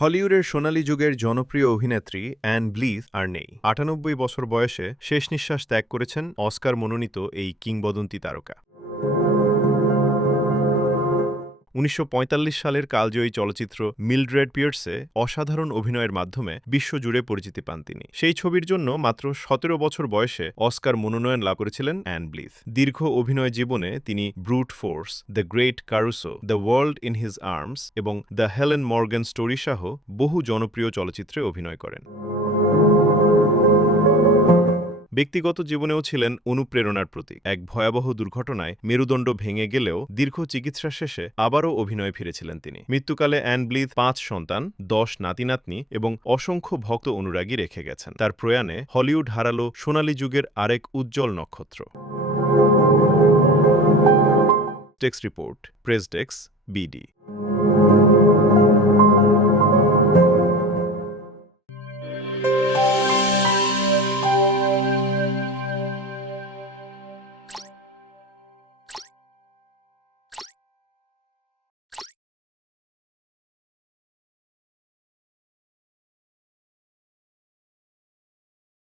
হলিউডের সোনালী যুগের জনপ্রিয় অভিনেত্রী অ্যান ব্লিথ আর নেই। ৯৮ বছর বয়সে শেষ নিঃশ্বাস ত্যাগ করেছেন অস্কার মনোনীত এই কিংবদন্তি তারকা। ১৯৪৫ সালের কালজয়ী চলচ্চিত্র মিলড্রেড পিয়ার্সে অসাধারণ অভিনয়ের মাধ্যমে বিশ্বজুড়ে পরিচিতি পান তিনি। সেই ছবির জন্য মাত্র ১৭ বছর বয়সে অস্কার মনোনয়ন লাভ করেছিলেন অ্যান ব্লিথ। দীর্ঘ অভিনয় জীবনে তিনি Brute Force, the Great Caruso, the World in His Arms এবং দ্য হেলেন মর্গান স্টোরি সহ বহু জনপ্রিয় চলচ্চিত্রে অভিনয় করেন। ব্যক্তিগত জীবনেও ছিলেন অনুপ্রেরণার প্রতীক। এক ভয়াবহ দুর্ঘটনায় মেরুদণ্ড ভেঙে গেলেও দীর্ঘ চিকিৎসা শেষে আবারও অভিনয়ে ফিরেছিলেন তিনি। মৃত্যুকালে অ্যান ব্লিথ ৫ সন্তান, ১০ নাতি-নাতনি এবং অসংখ্য ভক্ত অনুরাগী রেখে গেছেন। তার প্রয়াণে হলিউড হারালো সোনালী যুগের আরেক উজ্জ্বল নক্ষত্র। Text report, press desk, BD.